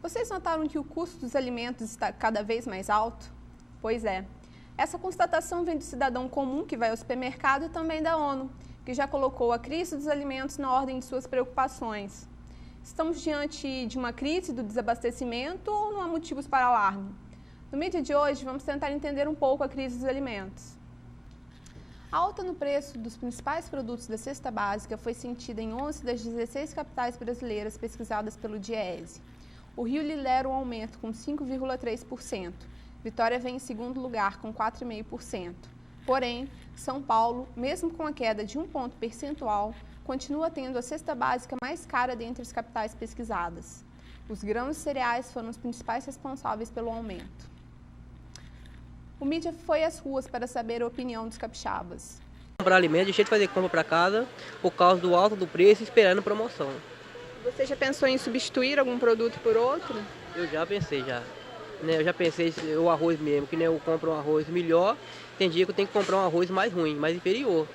Vocês notaram que o custo dos alimentos está cada vez mais alto? Pois é. Essa constatação vem do cidadão comum que vai ao supermercado e também da ONU, que já colocou a crise dos alimentos na ordem de suas preocupações. Estamos diante de uma crise do desabastecimento ou não há motivos para alarme? No vídeo de hoje, vamos tentar entender um pouco a crise dos alimentos. A alta no preço dos principais produtos da cesta básica foi sentida em 11 das 16 capitais brasileiras pesquisadas pelo Diese. O Rio lidera o aumento com 5,3%. Vitória vem em segundo lugar com 4,5%. Porém, São Paulo, mesmo com a queda de 1 ponto percentual, continua tendo a cesta básica mais cara dentre as capitais pesquisadas. Os grãos e cereais foram os principais responsáveis pelo aumento. O mídia foi às ruas para saber a opinião dos capixabas. Comprar alimento, deixei de fazer compra para casa por causa do alto do preço, esperando promoção. Você já pensou em substituir algum produto por outro? Eu já pensei Eu já pensei o arroz mesmo, que eu compro um arroz melhor, tem dia que eu tenho que comprar um arroz mais ruim, mais inferior,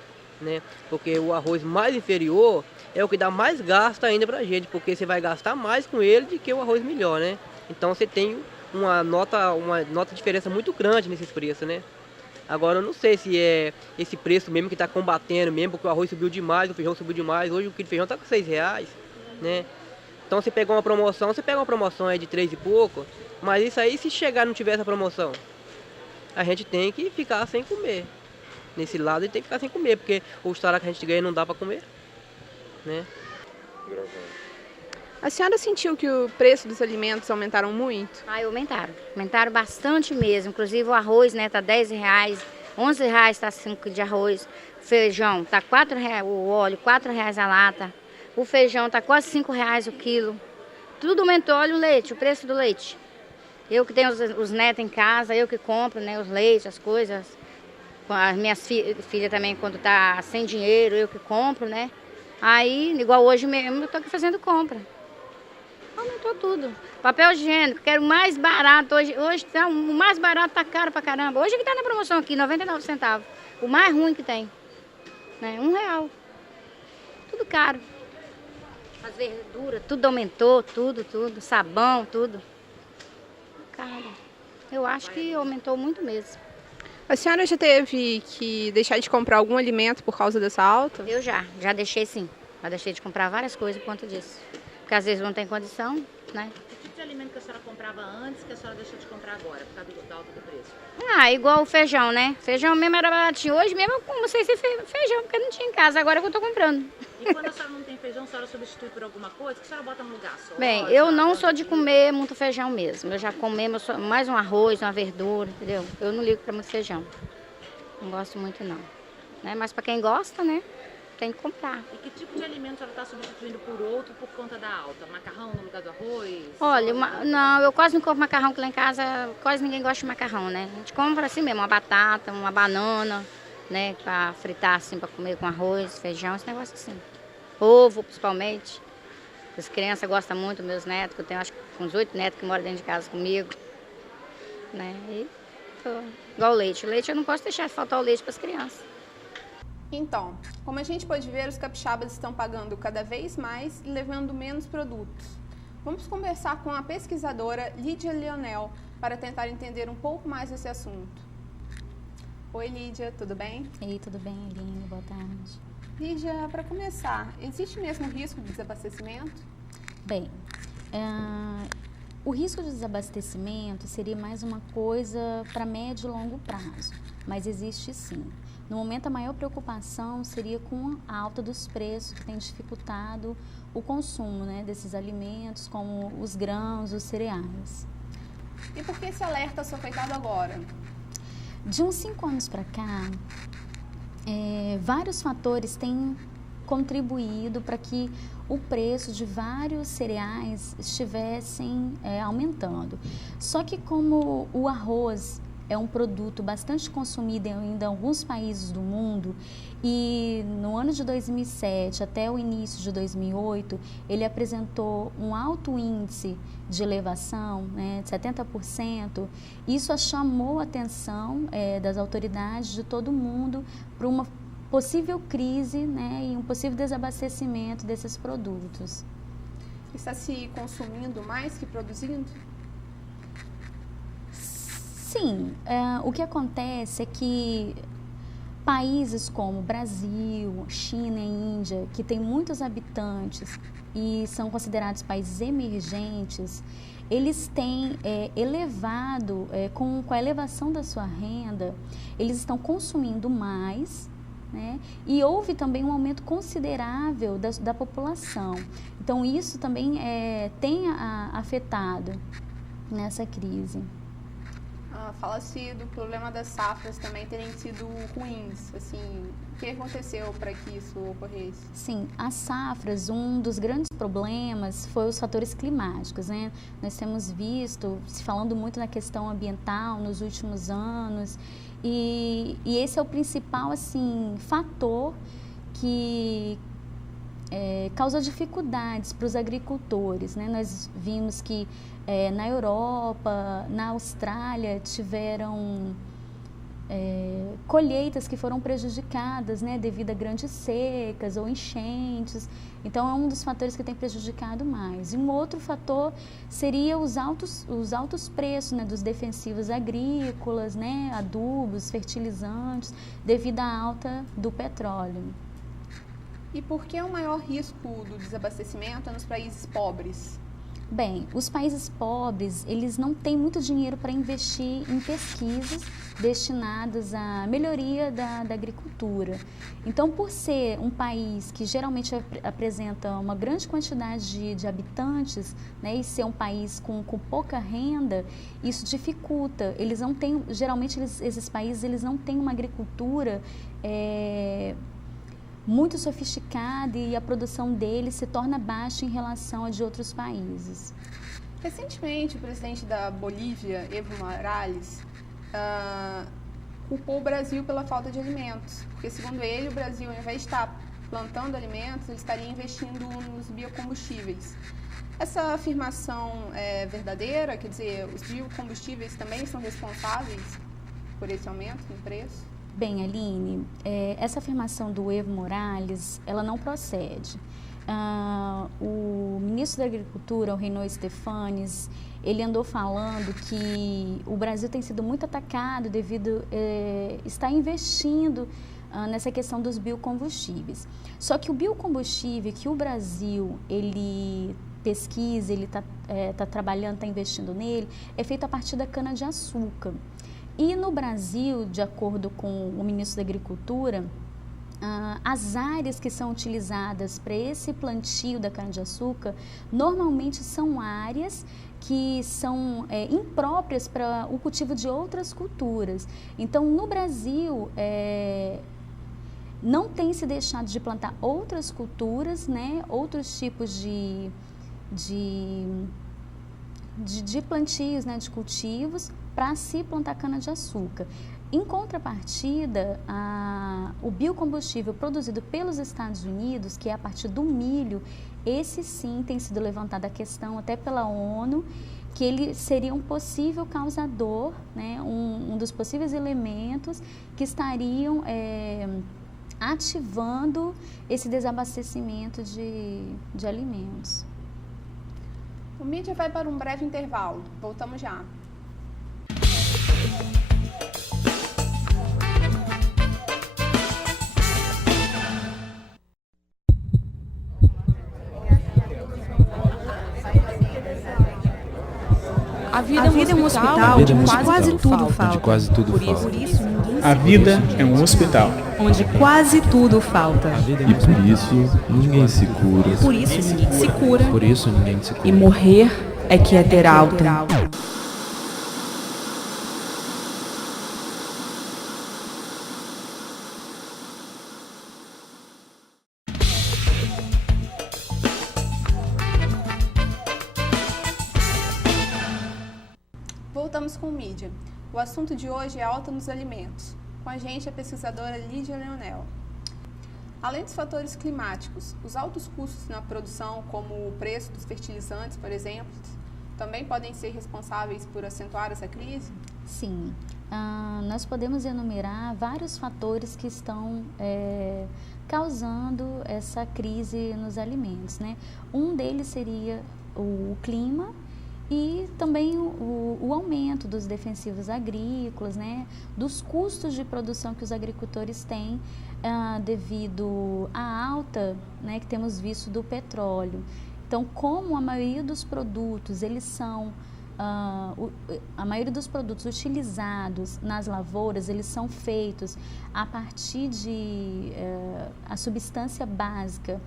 Porque o arroz mais inferior é o que dá mais gasto ainda pra gente, porque você vai gastar mais com ele do que o arroz melhor, Então você tem uma nota de diferença muito grande nesses preços, Agora eu não sei se é esse preço mesmo que está combatendo mesmo, porque o arroz subiu demais, o feijão subiu demais, hoje o quilo de feijão está com R$6, Então você pega uma promoção, aí de 3 e pouco, mas isso aí se chegar e não tiver essa promoção, a gente tem que ficar sem comer. Nesse lado a gente tem que ficar sem comer, porque o salário que a gente ganha não dá para comer, A senhora sentiu que o preço dos alimentos aumentaram muito? Aumentaram bastante mesmo, inclusive o arroz, tá R$10, R$11 está 5 quilos de arroz, feijão tá R$4, o óleo R$4 a lata, o feijão tá quase R$5 o quilo, tudo aumentou. Olha o leite, o preço do leite. Eu que tenho os netos em casa, eu que compro, os leites, as coisas, as minhas filhas também, quando tá sem dinheiro, eu que compro, Aí, igual hoje mesmo, eu tô aqui fazendo compra. Aumentou tudo. Papel higiênico, quero mais barato. Hoje tá, o mais barato tá caro pra caramba. Hoje que tá na promoção aqui, 99 centavos. O mais ruim que tem. R$1. Tudo caro. As verduras, tudo aumentou, tudo. Sabão, tudo. Caro. Eu acho que aumentou muito mesmo. A senhora já teve que deixar de comprar algum alimento por causa dessa alta? Eu já deixei sim. Já deixei de comprar várias coisas por conta disso. Porque às vezes não tem condição, Que tipo de alimento que a senhora comprava antes que a senhora deixou de comprar agora, por causa da alta do preço? Igual o feijão, Feijão mesmo era baratinho. Hoje mesmo eu como sem ser feijão, porque não tinha em casa. Agora que eu tô comprando. E quando a senhora não tem feijão, a senhora substitui por alguma coisa? Que a senhora bota no lugar só? Bem, eu não sou de comer muito feijão mesmo. Eu já como mesmo mais um arroz, uma verdura, entendeu? Eu não ligo para muito feijão. Não gosto muito não. Mas para quem gosta, tem que comprar. E que tipo de alimento a senhora está substituindo por outro por conta da alta? Macarrão no lugar do arroz? Olha, não, eu quase não compro macarrão, que lá em casa quase ninguém gosta de macarrão, A gente compra assim mesmo, uma batata, uma banana, para fritar assim, para comer com arroz, feijão, esse negócio assim. Ovo, principalmente. As crianças gostam muito, meus netos, que eu tenho acho que uns 8 netos que moram dentro de casa comigo, E igual o leite. O leite eu não posso deixar de faltar o leite para as crianças. Então, como a gente pode ver, os capixabas estão pagando cada vez mais e levando menos produtos. Vamos conversar com a pesquisadora Lídia Leonel para tentar entender um pouco mais esse assunto. Oi, Lídia, tudo bem? Ei, tudo bem, Aline? Boa tarde. Lídia, para começar, existe mesmo risco de desabastecimento? Bem, o risco de desabastecimento seria mais uma coisa para médio e longo prazo, mas existe sim. No momento, a maior preocupação seria com a alta dos preços, que tem dificultado o consumo desses alimentos, como os grãos, os cereais. E por que esse alerta só foi dado agora? De uns 5 anos para cá, vários fatores têm contribuído para que o preço de vários cereais estivessem aumentando. Só que como o arroz é um produto bastante consumido ainda em alguns países do mundo e no ano de 2007 até o início de 2008 ele apresentou um alto índice de elevação, de 70%, isso chamou a atenção das autoridades de todo mundo para uma possível crise e um possível desabastecimento desses produtos. Está se consumindo mais que produzindo? Sim, o que acontece é que países como Brasil, China e Índia, que têm muitos habitantes e são considerados países emergentes, eles têm elevado, com a elevação da sua renda, eles estão consumindo mais, né? E houve também um aumento considerável da população. Então, isso também tem afetado nessa crise. Fala-se do problema das safras também terem sido ruins. Assim, o que aconteceu para que isso ocorresse? Sim, as safras, um dos grandes problemas foi os fatores climáticos, né? Nós temos visto, se falando muito na questão ambiental nos últimos anos, e esse é o principal, assim, fator que causa dificuldades para os agricultores, né? Nós vimos que na Europa, na Austrália, tiveram colheitas que foram prejudicadas, né, devido a grandes secas ou enchentes. Então, é um dos fatores que tem prejudicado mais. E um outro fator seria os altos preços, né, dos defensivos agrícolas, né, adubos, fertilizantes, devido à alta do petróleo. E por que o maior risco do desabastecimento é nos países pobres? Bem, os países pobres, eles não têm muito dinheiro para investir em pesquisas destinadas à melhoria da agricultura. Então, por ser um país que geralmente apresenta uma grande quantidade de habitantes, né, e ser um país com pouca renda, isso dificulta. Eles não têm, geralmente esses países eles não têm uma agricultura muito sofisticada e a produção deles se torna baixa em relação a de outros países. Recentemente, o presidente da Bolívia, Evo Morales, culpou o Brasil pela falta de alimentos, porque, segundo ele, o Brasil, ao invés de estar plantando alimentos, ele estaria investindo nos biocombustíveis. Essa afirmação é verdadeira? Quer dizer, os biocombustíveis também são responsáveis por esse aumento no preço? Bem, Aline, essa afirmação do Evo Morales, ela não procede. O ministro da Agricultura, o Reynor Stefanes, ele andou falando que o Brasil tem sido muito atacado devido estar investindo nessa questão dos biocombustíveis. Só que o biocombustível que o Brasil ele pesquisa, ele está trabalhando, está investindo nele, é feito a partir da cana-de-açúcar. E no Brasil, de acordo com o ministro da Agricultura, as áreas que são utilizadas para esse plantio da cana-de-açúcar normalmente são áreas que são impróprias para o cultivo de outras culturas. Então, no Brasil, não tem se deixado de plantar outras culturas, né, outros tipos de plantios, né, de cultivos, para se plantar cana-de-açúcar. Em contrapartida, o biocombustível produzido pelos Estados Unidos, que é a partir do milho, esse sim tem sido levantada a questão até pela ONU, que ele seria um possível causador, né, um dos possíveis elementos que estariam ativando esse desabastecimento de alimentos. O mídia vai para um breve intervalo. Voltamos já. A vida é um hospital onde quase tudo falta. Por isso, a vida é um hospital onde quase tudo falta. E por isso ninguém se cura. Por isso ninguém se cura. Por isso ninguém se cura. E morrer é que é ter alta. Voltamos com o mídia. O assunto de hoje é alta nos alimentos. Com a gente a pesquisadora Lídia Leonel. Além dos fatores climáticos, os altos custos na produção, como o preço dos fertilizantes, por exemplo, também podem ser responsáveis por acentuar essa crise? Sim, nós podemos enumerar vários fatores que estão causando essa crise nos alimentos, né? Um deles seria o clima e também o aumento dos defensivos agrícolas, né? Dos custos de produção que os agricultores têm devido à alta, né, que temos visto do petróleo. Então, como a maioria dos produtos, eles são a maioria dos produtos utilizados nas lavouras, eles são feitos a partir de a substância básica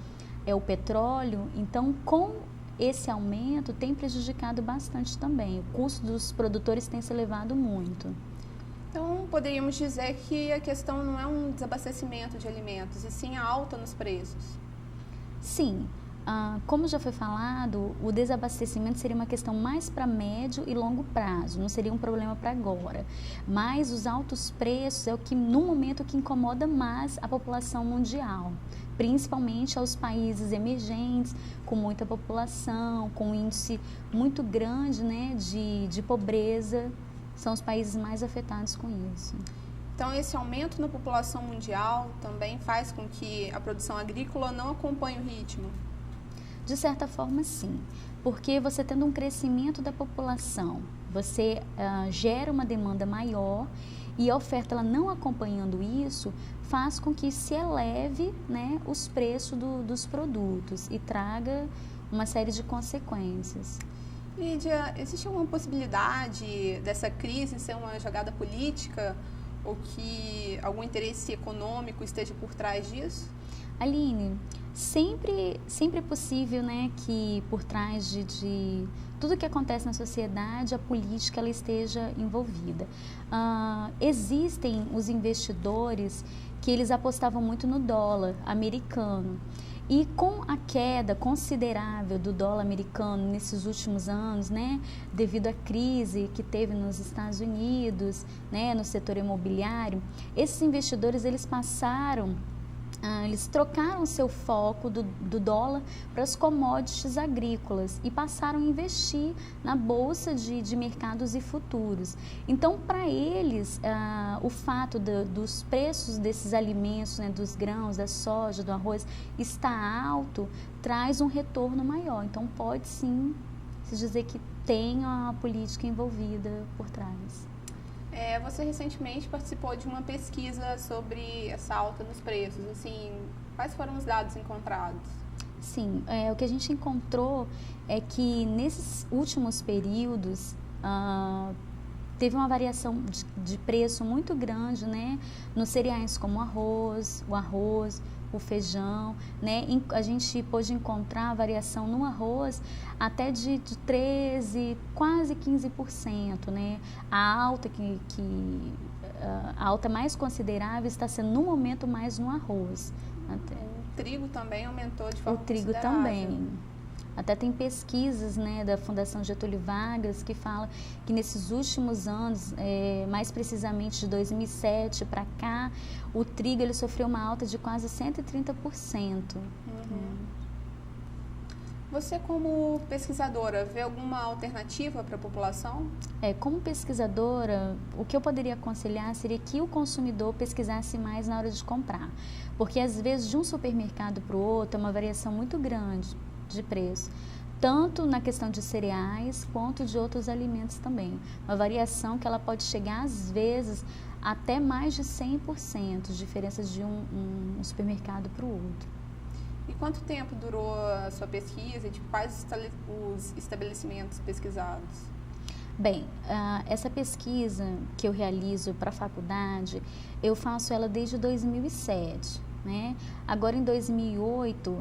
é o petróleo. Então, com esse aumento tem prejudicado bastante também. O custo dos produtores tem se elevado muito. Então, poderíamos dizer que a questão não é um desabastecimento de alimentos, e sim a alta nos preços. Sim. Como já foi falado, o desabastecimento seria uma questão mais para médio e longo prazo, não seria um problema para agora. Mas os altos preços é o que, no momento, que incomoda mais a população mundial, principalmente aos países emergentes, com muita população, com um índice muito grande, né, de pobreza, são os países mais afetados com isso. Então, esse aumento na população mundial também faz com que a produção agrícola não acompanhe o ritmo? De certa forma, sim, porque você tendo um crescimento da população, você gera uma demanda maior e a oferta ela não acompanhando isso, faz com que se eleve, né, os preços dos produtos e traga uma série de consequências. Lídia, existe alguma possibilidade dessa crise ser uma jogada política ou que algum interesse econômico esteja por trás disso? Aline, sempre é possível, né, que por trás de tudo que acontece na sociedade, a política ela esteja envolvida. Existem os investidores que eles apostavam muito no dólar americano. E com a queda considerável do dólar americano nesses últimos anos, né, devido à crise que teve nos Estados Unidos, né, no setor imobiliário, esses investidores eles trocaram seu foco do dólar para as commodities agrícolas e passaram a investir na bolsa de mercados e futuros. Então, para eles, o fato dos preços desses alimentos, né, dos grãos, da soja, do arroz, estar alto, traz um retorno maior. Então, pode sim se dizer que tem a política envolvida por trás. Você recentemente participou de uma pesquisa sobre essa alta nos preços. Assim, quais foram os dados encontrados? Sim, o que a gente encontrou é que nesses últimos períodos teve uma variação de preço muito grande, né, nos cereais como o arroz, o feijão, né? A gente pôde encontrar a variação no arroz até de 13%, quase 15%, né? A alta mais considerável está sendo no momento mais no arroz. O trigo também aumentou de forma considerável. O trigo também. Até tem pesquisas, né, da Fundação Getúlio Vargas que fala que nesses últimos anos, mais precisamente de 2007 para cá, o trigo ele sofreu uma alta de quase 130%. Você, como pesquisadora, vê alguma alternativa para a população? Como pesquisadora, o que eu poderia aconselhar seria que o consumidor pesquisasse mais na hora de comprar. Porque, às vezes, de um supermercado para o outro, é uma variação muito grande de preço, tanto na questão de cereais quanto de outros alimentos também. Uma variação que ela pode chegar, às vezes, até mais de 100%, diferenças de um supermercado para o outro. E quanto tempo durou a sua pesquisa e de quais os estabelecimentos pesquisados? Bem, essa pesquisa que eu realizo para a faculdade, eu faço ela desde 2007, né? Agora, em 2008,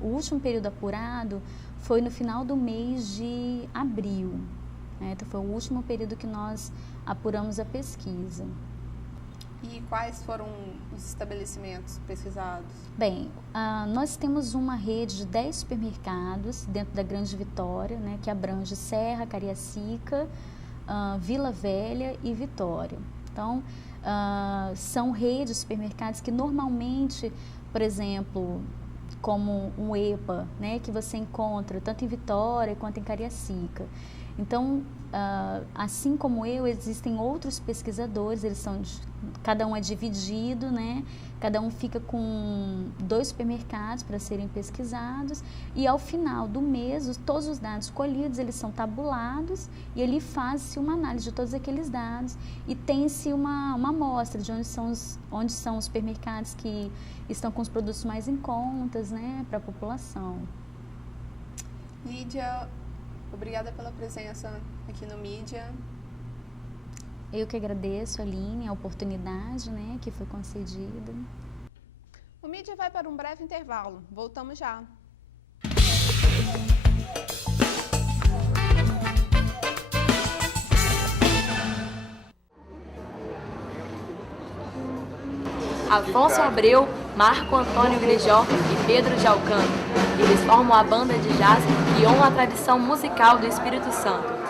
o último período apurado foi no final do mês de abril, né? Então, foi o último período que nós apuramos a pesquisa. E quais foram os estabelecimentos pesquisados? Bem, nós temos uma rede de 10 supermercados dentro da Grande Vitória, né, que abrange Serra, Cariacica, Vila Velha e Vitória. Então, são redes de supermercados que normalmente, por exemplo, como um EPA, né, que você encontra tanto em Vitória quanto em Cariacica. Então, assim como eu, existem outros pesquisadores, cada um é dividido, né? Cada um fica com 2 supermercados para serem pesquisados e ao final do mês, todos os dados colhidos, eles são tabulados e ali faz-se uma análise de todos aqueles dados e tem-se uma amostra de onde são os supermercados que estão com os produtos mais em contas, né, para a população. Lídia, obrigada pela presença aqui no Mídia. Eu que agradeço, Aline, a oportunidade, né, que foi concedida. O Mídia vai para um breve intervalo. Voltamos já. Afonso Abreu, Marco Antônio Grijó e Pedro de Alcântara. Eles formam a banda de jazz que honra a tradição musical do Espírito Santo.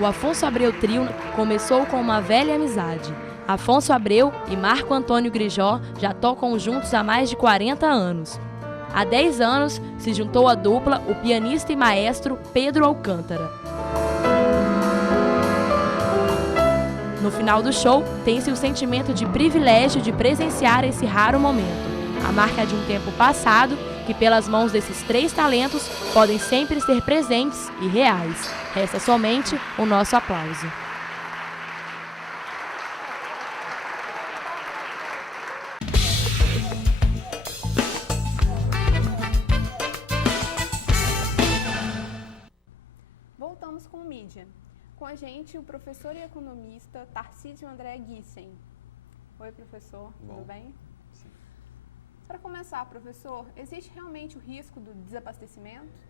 O Afonso Abreu Trio começou com uma velha amizade. Afonso Abreu e Marco Antônio Grijó já tocam juntos há mais de 40 anos. Há 10 anos se juntou à dupla o pianista e maestro Pedro Alcântara. No final do show, tem-se o sentimento de privilégio de presenciar esse raro momento, a marca de um tempo passado que pelas mãos desses 3 talentos podem sempre ser presentes e reais. Resta somente o nosso aplauso. Voltamos com o Mídia. Com a gente, o professor e economista Tarcísio André Gissen. Oi, professor, tudo bem? Sim. Para começar, professor, existe realmente o risco do desabastecimento?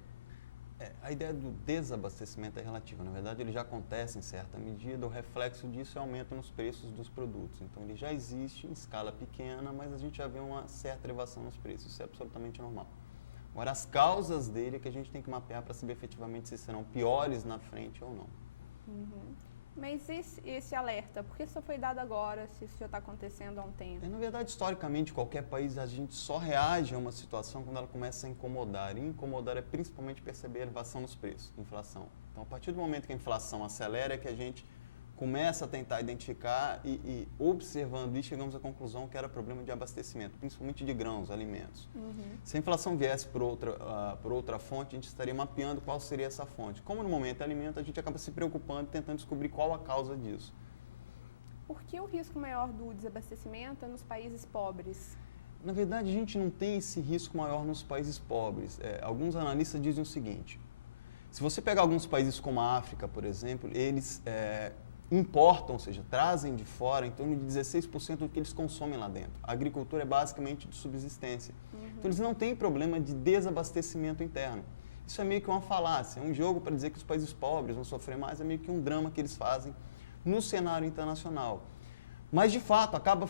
A ideia do desabastecimento é relativa. Na verdade, ele já acontece em certa medida. O reflexo disso é aumento nos preços dos produtos. Então, ele já existe em escala pequena, mas a gente já vê uma certa elevação nos preços. Isso é absolutamente normal. Agora, as causas dele é que a gente tem que mapear para saber efetivamente se serão piores na frente ou não. Mas esse alerta, por que só foi dado agora, se isso já está acontecendo há um tempo? Na verdade, historicamente, qualquer país, a gente só reage a uma situação quando ela começa a incomodar. E incomodar é principalmente perceber a elevação nos preços, inflação. Então, a partir do momento que a inflação acelera, é que a gente começa a tentar identificar e observando isso, chegamos à conclusão que era problema de abastecimento, principalmente de grãos, alimentos. Se a inflação viesse por outra fonte, a gente estaria mapeando qual seria essa fonte. Como no momento é alimento, a gente acaba se preocupando e tentando descobrir qual a causa disso. Por que o risco maior do desabastecimento é nos países pobres? Na verdade, a gente não tem esse risco maior nos países pobres. Alguns analistas dizem o seguinte: se você pegar alguns países como a África, por exemplo, eles importam, ou seja, trazem de fora em torno de 16% do que eles consomem lá dentro. A agricultura é basicamente de subsistência. Então, eles não têm problema de desabastecimento interno. Isso é meio que uma falácia, é um jogo para dizer que os países pobres vão sofrer mais, é meio que um drama que eles fazem no cenário internacional. Mas, de fato, acaba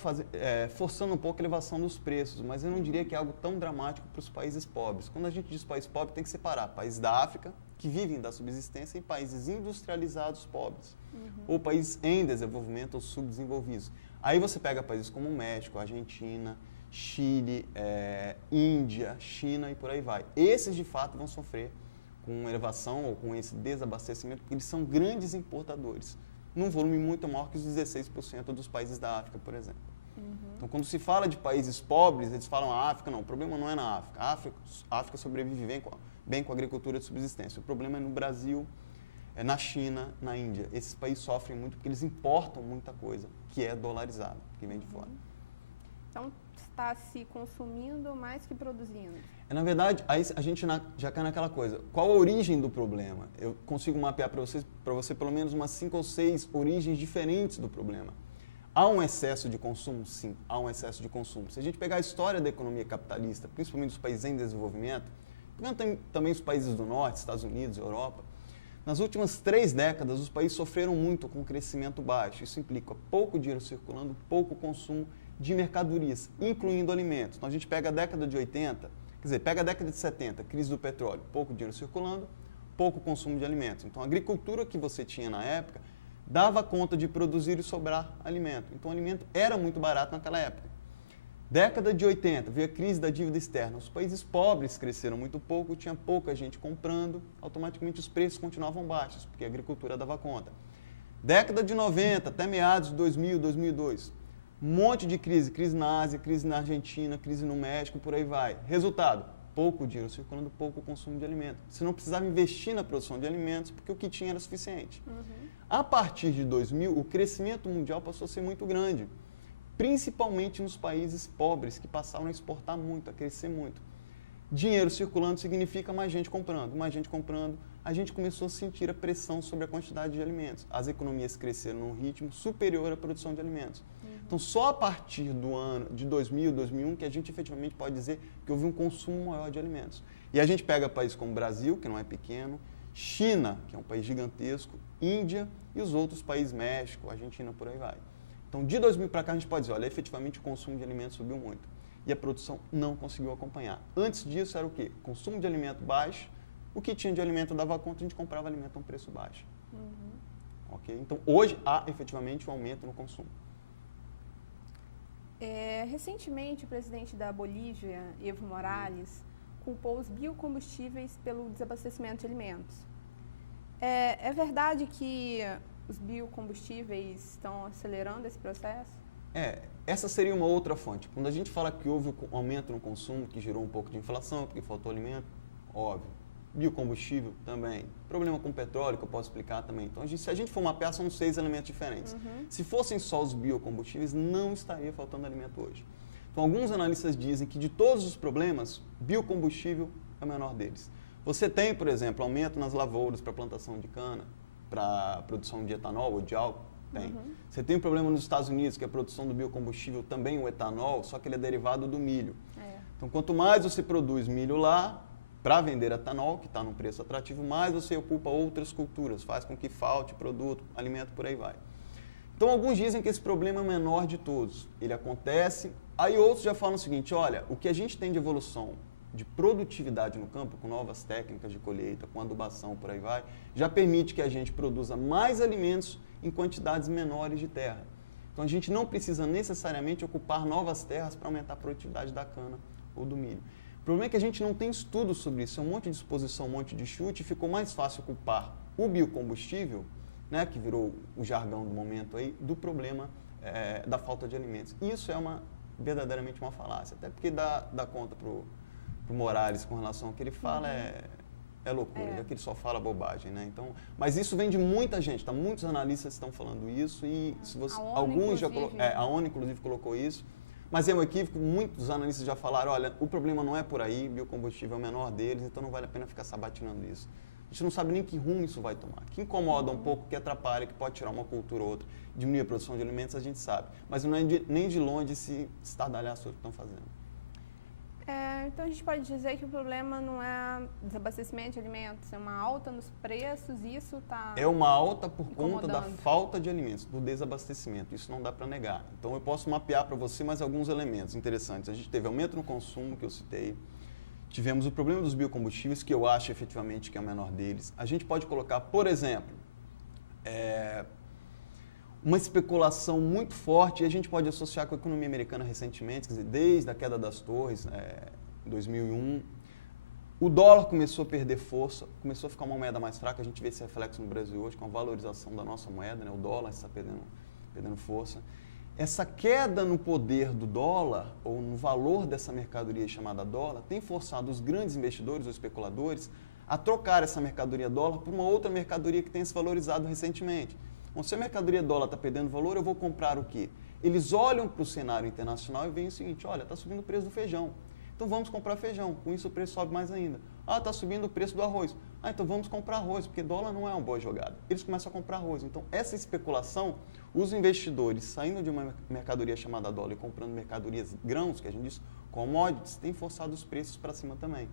forçando um pouco a elevação dos preços, mas eu não diria que é algo tão dramático para os países pobres. Quando a gente diz país pobre, tem que separar países da África, que vivem da subsistência, e países industrializados pobres, ou países em desenvolvimento ou subdesenvolvidos. Aí você pega países como México, Argentina, Chile, Índia, China e por aí vai. Esses, de fato, vão sofrer com elevação ou com esse desabastecimento, porque eles são grandes importadores, num volume muito maior que os 16% dos países da África, por exemplo. Então, quando se fala de países pobres, eles falam a África, não, o problema não é na África. A África sobrevive bem com a agricultura de subsistência. O problema é no Brasil, na China, na Índia. Esses países sofrem muito porque eles importam muita coisa que é dolarizada, que vem de fora. Então, está se consumindo mais que produzindo. Na verdade, aí a gente já cai naquela coisa. Qual a origem do problema? Eu consigo mapear para você pelo menos umas 5 ou 6 origens diferentes do problema. Há um excesso de consumo? Sim, há um excesso de consumo. Se a gente pegar a história da economia capitalista, principalmente dos países em desenvolvimento, pegando também os países do norte, Estados Unidos, Europa, nas últimas 3 décadas, os países sofreram muito com crescimento baixo. Isso implica pouco dinheiro circulando, pouco consumo de mercadorias, incluindo alimentos. Então, a gente pega a década de 80, pega a década de 70, crise do petróleo, pouco dinheiro circulando, pouco consumo de alimentos. Então, a agricultura que você tinha na época dava conta de produzir e sobrar alimento. Então, o alimento era muito barato naquela época. Década de 80, veio a crise da dívida externa. Os países pobres cresceram muito pouco, tinha pouca gente comprando, automaticamente os preços continuavam baixos, porque a agricultura dava conta. Década de 90, até meados de 2000, 2002, um monte de crise, crise na Ásia, crise na Argentina, crise no México, por aí vai. Resultado, pouco dinheiro circulando, pouco consumo de alimentos. Você não precisava investir na produção de alimentos, porque o que tinha era suficiente. A partir de 2000, o crescimento mundial passou a ser muito grande, principalmente nos países pobres, que passaram a exportar muito, a crescer muito. Dinheiro circulando significa mais gente comprando. Mais gente comprando, a gente começou a sentir a pressão sobre a quantidade de alimentos. As economias cresceram num ritmo superior à produção de alimentos. Então, só a partir do ano de 2000, 2001, que a gente efetivamente pode dizer que houve um consumo maior de alimentos. E a gente pega países como o Brasil, que não é pequeno, China, que é um país gigantesco, Índia e os outros países, México, Argentina, por aí vai. Então, de 2000 para cá, a gente pode dizer, olha, efetivamente o consumo de alimentos subiu muito. E a produção não conseguiu acompanhar. Antes disso, era o quê? Consumo de alimento baixo, o que tinha de alimento dava conta, a gente comprava alimento a um preço baixo. Ok? Então, hoje, há efetivamente um aumento no consumo. Recentemente, o presidente da Bolívia, Evo Morales, culpou os biocombustíveis pelo desabastecimento de alimentos. É verdade que os biocombustíveis estão acelerando esse processo? Essa seria uma outra fonte. Quando a gente fala que houve um aumento no consumo, que gerou um pouco de inflação, porque faltou alimento, óbvio. Biocombustível também. Problema com petróleo, que eu posso explicar também. Então, se a gente for mapear, são 6 elementos diferentes. Se fossem só os biocombustíveis, não estaria faltando alimento hoje. Então, alguns analistas dizem que de todos os problemas, biocombustível é o menor deles. Você tem, por exemplo, aumento nas lavouras para plantação de cana, para produção de etanol ou de álcool. Tem. Você tem um problema nos Estados Unidos, que é a produção do biocombustível, também o etanol, só que ele é derivado do milho. Então, quanto mais você produz milho lá, para vender etanol, que está num preço atrativo, mais você ocupa outras culturas, faz com que falte produto, alimento, por aí vai. Então, alguns dizem que esse problema é o menor de todos. Ele acontece, aí outros já falam o seguinte, olha, o que a gente tem de evolução de produtividade no campo, com novas técnicas de colheita, com adubação, por aí vai, já permite que a gente produza mais alimentos em quantidades menores de terra. Então, a gente não precisa necessariamente ocupar novas terras para aumentar a produtividade da cana ou do milho. O problema é que a gente não tem estudo sobre isso, é um monte de exposição, um monte de chute, e ficou mais fácil ocupar o biocombustível, né, que virou o jargão do momento aí, do problema da falta de alimentos. Isso é verdadeiramente uma falácia, até porque dá conta para o Morales com relação ao que ele fala, é loucura, já que ele só fala bobagem, né? Então, mas isso vem de muita gente, tá? Muitos analistas estão falando isso e se você, alguns já a ONU inclusive colocou isso, mas é um equívoco, muitos analistas já falaram, olha, o problema não é por aí, biocombustível é o menor deles, então não vale a pena ficar sabatinando isso. A gente não sabe nem que rumo isso vai tomar. Que incomoda um pouco, que atrapalha, que pode tirar uma cultura ou outra, diminuir a produção de alimentos, a gente sabe. Mas não é nem de longe esse estardalhaço que estão fazendo. Então a gente pode dizer que o problema não é desabastecimento de alimentos, é uma alta nos preços e isso está É uma alta por conta da falta de alimentos, do desabastecimento, isso não dá para negar. Então eu posso mapear para você mais alguns elementos interessantes. A gente teve aumento no consumo, que eu citei, tivemos o problema dos biocombustíveis, que eu acho efetivamente que é o menor deles. A gente pode colocar, por exemplo, uma especulação muito forte, e a gente pode associar com a economia americana recentemente, quer dizer, desde a queda das torres, em 2001, o dólar começou a perder força, começou a ficar uma moeda mais fraca, a gente vê esse reflexo no Brasil hoje, com a valorização da nossa moeda, né? O dólar está perdendo força. Essa queda no poder do dólar, ou no valor dessa mercadoria chamada dólar, tem forçado os grandes investidores ou especuladores a trocar essa mercadoria dólar por uma outra mercadoria que tenha se valorizado recentemente. Então, se a mercadoria dólar está perdendo valor, eu vou comprar o quê? Eles olham para o cenário internacional e veem o seguinte, olha, está subindo o preço do feijão, então vamos comprar feijão, com isso o preço sobe mais ainda. Ah, está subindo o preço do arroz, então vamos comprar arroz, porque dólar não é uma boa jogada. Eles começam a comprar arroz. Então, essa especulação, os investidores saindo de uma mercadoria chamada dólar e comprando mercadorias grãos, que a gente diz commodities, tem forçado os preços para cima também.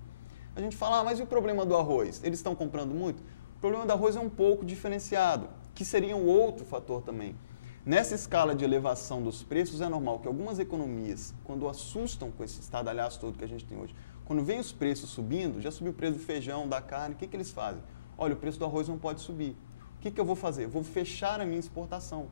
A gente fala, mas e o problema do arroz? Eles estão comprando muito? O problema do arroz é um pouco diferenciado, que seria um outro fator também. Nessa escala de elevação dos preços, é normal que algumas economias, quando assustam com esse estardalhaço todo que a gente tem hoje, quando vem os preços subindo, já subiu o preço do feijão, da carne, o que eles fazem? Olha, o preço do arroz não pode subir. O que eu vou fazer? Eu vou fechar a minha exportação.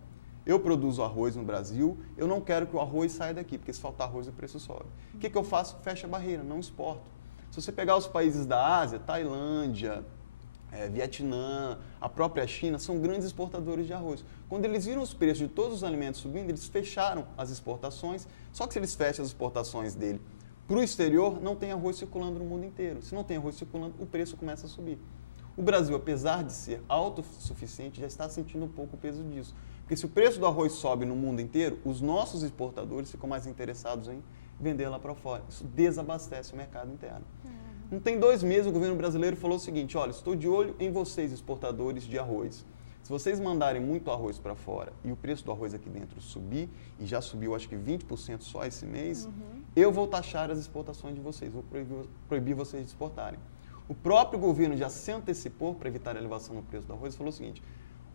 eu produzo arroz no Brasil, eu não quero que o arroz saia daqui, porque se faltar arroz o preço sobe. O que eu faço? Fecho a barreira, não exporto. Se você pegar os países da Ásia, Tailândia, Vietnã, a própria China, são grandes exportadores de arroz. Quando eles viram os preços de todos os alimentos subindo, eles fecharam as exportações, só que se eles fecham as exportações dele para o exterior, não tem arroz circulando no mundo inteiro. Se não tem arroz circulando, o preço começa a subir. O Brasil, apesar de ser autossuficiente, já está sentindo um pouco o peso disso. Porque se o preço do arroz sobe no mundo inteiro, os nossos exportadores ficam mais interessados em vender lá para fora. Isso desabastece o mercado interno. Não tem 2 meses, o governo brasileiro falou o seguinte, olha, estou de olho em vocês, exportadores de arroz. Se vocês mandarem muito arroz para fora e o preço do arroz aqui dentro subir, e já subiu acho que 20% só esse mês, eu vou taxar as exportações de vocês, vou proibir vocês de exportarem. O próprio governo já se antecipou para evitar a elevação no preço do arroz e falou o seguinte,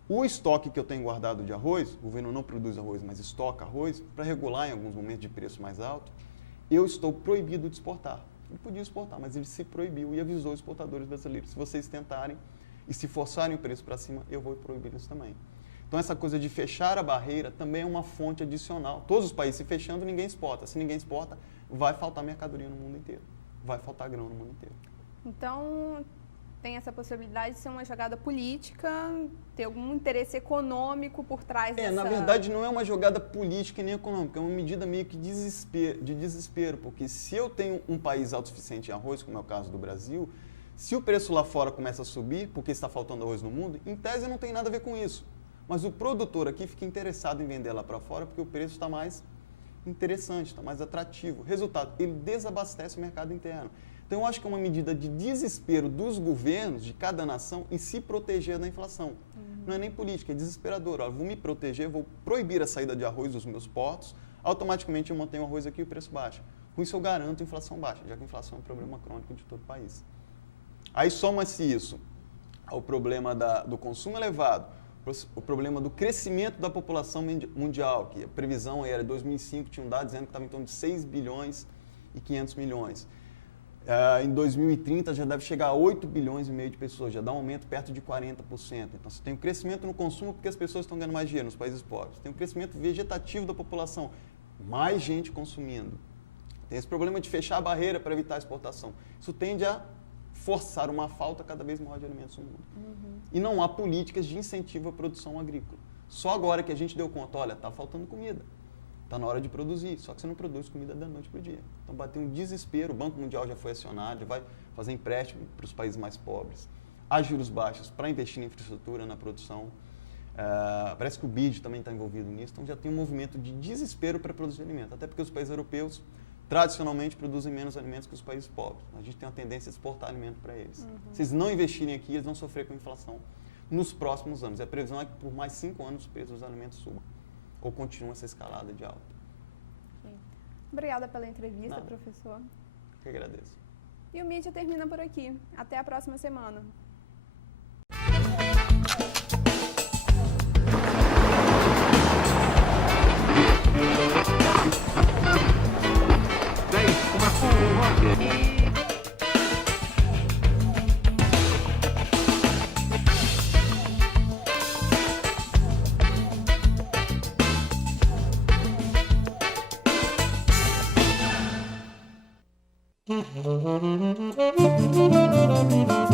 o estoque que eu tenho guardado de arroz, o governo não produz arroz, mas estoca arroz, para regular em alguns momentos de preço mais alto, eu estou proibido de exportar. Ele podia exportar, mas ele se proibiu e avisou os exportadores brasileiros, se vocês tentarem e se forçarem o preço para cima, eu vou proibir isso também. Então essa coisa de fechar a barreira também é uma fonte adicional. Todos os países se fechando, ninguém exporta. Se ninguém exporta, vai faltar mercadoria no mundo inteiro. Vai faltar grão no mundo inteiro. Então, tem essa possibilidade de ser uma jogada política, ter algum interesse econômico por trás dessa... Na verdade, não é uma jogada política nem econômica, é uma medida meio que de desespero, porque se eu tenho um país autossuficiente em arroz, como é o caso do Brasil, se o preço lá fora começa a subir, porque está faltando arroz no mundo, em tese não tem nada a ver com isso. Mas o produtor aqui fica interessado em vender lá para fora, porque o preço está mais interessante, está mais atrativo. Resultado, ele desabastece o mercado interno. Então, eu acho que é uma medida de desespero dos governos, de cada nação, em se proteger da inflação. Não é nem política, é desesperador. Olha, vou me proteger, vou proibir a saída de arroz dos meus portos, automaticamente eu mantenho o arroz aqui e o preço baixa. Com isso, eu garanto a inflação baixa, já que a inflação é um problema crônico de todo o país. Aí soma-se isso ao problema do consumo elevado, o problema do crescimento da população mundial, que a previsão era 2005, tinha um dado dizendo que estava em torno de 6 bilhões e 500 milhões. Em 2030 já deve chegar a 8 bilhões e meio de pessoas, já dá um aumento perto de 40%. Então você tem um crescimento no consumo porque as pessoas estão ganhando mais dinheiro nos países pobres. Tem um crescimento vegetativo da população, mais gente consumindo. Tem esse problema de fechar a barreira para evitar a exportação. Isso tende a forçar uma falta cada vez maior de alimentos no mundo. E não há políticas de incentivo à produção agrícola. Só agora que a gente deu conta, olha, está faltando comida. Está na hora de produzir, só que você não produz comida da noite para o dia. Então bateu um desespero, o Banco Mundial já foi acionado, já vai fazer empréstimo para os países mais pobres. Há juros baixos para investir em infraestrutura, na produção. Parece que o BID também está envolvido nisso, então já tem um movimento de desespero para produzir alimento, até porque os países europeus tradicionalmente produzem menos alimentos que os países pobres. A gente tem uma tendência a exportar alimento para eles. Se eles não investirem aqui, eles vão sofrer com inflação nos próximos anos. E a previsão é que por mais 5 anos os preços dos alimentos subam. Ou continua essa escalada de alta. Obrigada pela entrevista, professor. Eu que agradeço. E o Mídia termina por aqui. Até a próxima semana. Thank you.